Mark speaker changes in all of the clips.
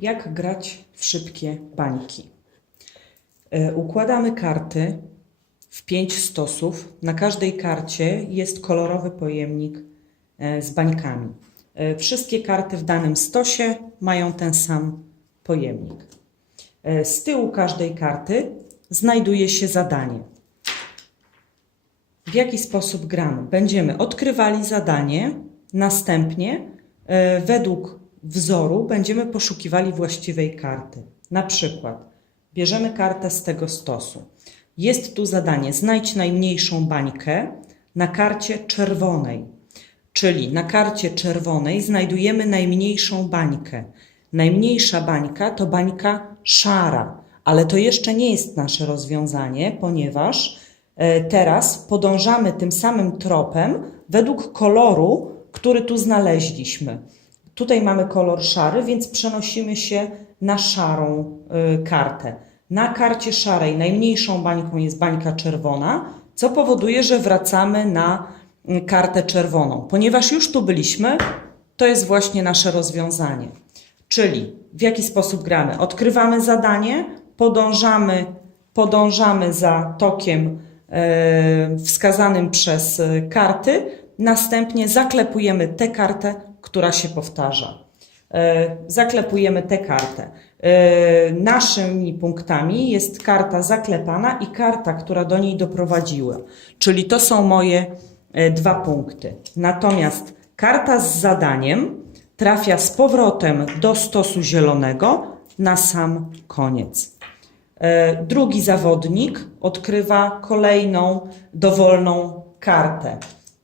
Speaker 1: Jak grać w szybkie bańki? E, Układamy karty w pięć stosów. Na każdej karcie jest kolorowy pojemnik e, z bańkami. E, Wszystkie karty w danym stosie mają ten sam pojemnik. Z tyłu każdej karty znajduje się zadanie. W jaki sposób gramy? Będziemy odkrywali zadanie, następnie według wzoru będziemy poszukiwali właściwej karty. Na przykład bierzemy kartę z tego stosu. Jest tu zadanie: znajdź najmniejszą bańkę na karcie czerwonej. Czyli na karcie czerwonej znajdujemy najmniejszą bańkę. Najmniejsza bańka to bańka szara, ale to jeszcze nie jest nasze rozwiązanie, ponieważ e, teraz podążamy tym samym tropem według koloru, który tu znaleźliśmy. Tutaj mamy kolor szary, więc przenosimy się na szarą y, kartę. Na karcie szarej najmniejszą bańką jest bańka czerwona, co powoduje, że wracamy na y, kartę czerwoną. Ponieważ już tu byliśmy, to jest właśnie nasze rozwiązanie. Czyli w jaki sposób gramy? Odkrywamy zadanie, podążamy, podążamy za tokiem e, wskazanym przez karty, następnie zaklepujemy tę kartę, która się powtarza. E, zaklepujemy tę kartę. E, naszymi punktami jest karta zaklepana i karta, która do niej doprowadziła. Czyli to są moje e, dwa punkty. Natomiast karta z zadaniem trafia z powrotem do stosu zielonego na sam koniec. Drugi zawodnik odkrywa kolejną dowolną kartę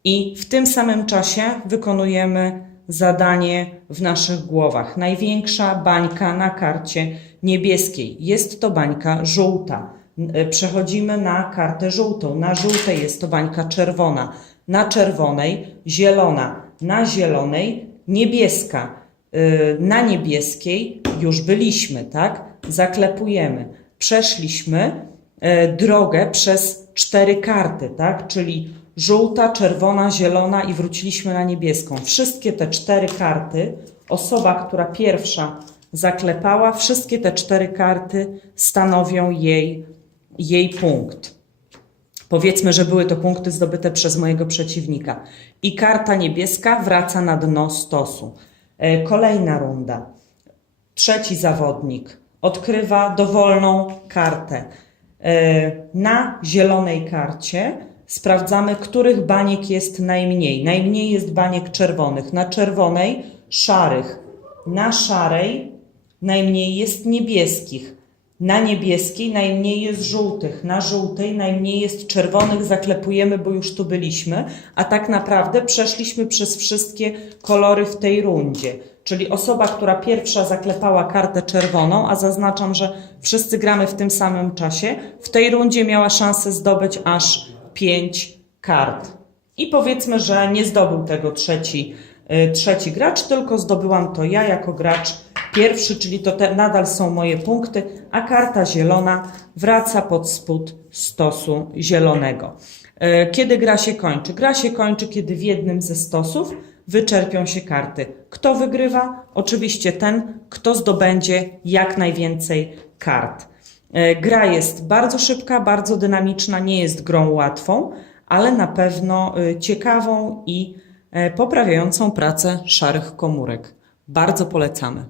Speaker 1: i w tym samym czasie wykonujemy zadanie w naszych głowach. Największa bańka na karcie niebieskiej jest to bańka żółta. E, Przechodzimy na kartę żółtą. Na żółtej jest to bańka czerwona. Na czerwonej zielona. Na zielonej niebieska. Y, Na niebieskiej już byliśmy, tak? Zaklepujemy. Przeszliśmy e, drogę przez cztery karty, tak? Czyli żółta, czerwona, zielona i wróciliśmy na niebieską. Wszystkie te cztery karty, osoba, która pierwsza zaklepała, wszystkie te cztery karty stanowią jej, jej punkt. Powiedzmy, że były to punkty zdobyte przez mojego przeciwnika. I karta niebieska wraca na dno stosu. E, Kolejna runda. Trzeci zawodnik odkrywa dowolną kartę. E, Na zielonej karcie sprawdzamy, których baniek jest najmniej. Najmniej jest baniek czerwonych. Na czerwonej szarych. Na szarej najmniej jest niebieskich. Na niebieskiej najmniej jest żółtych, na żółtej najmniej jest czerwonych, zaklepujemy, bo już tu byliśmy, a tak naprawdę przeszliśmy przez wszystkie kolory w tej rundzie. Czyli osoba, która pierwsza zaklepała kartę czerwoną, a zaznaczam, że wszyscy gramy w tym samym czasie, w tej rundzie miała szansę zdobyć aż pięć kart. I powiedzmy, że nie zdobył tego trzeci, y, trzeci gracz, tylko zdobyłam to ja jako gracz pierwszy, czyli to te, nadal są moje punkty, a karta zielona wraca pod spód stosu zielonego. Y, Kiedy gra się kończy? Gra się kończy, kiedy w jednym ze stosów wyczerpią się karty. Kto wygrywa? Oczywiście ten, kto zdobędzie jak najwięcej kart. E, Gra jest bardzo szybka, bardzo dynamiczna, nie jest grą łatwą, ale na pewno e, ciekawą i e, poprawiającą pracę szarych komórek. Bardzo polecamy.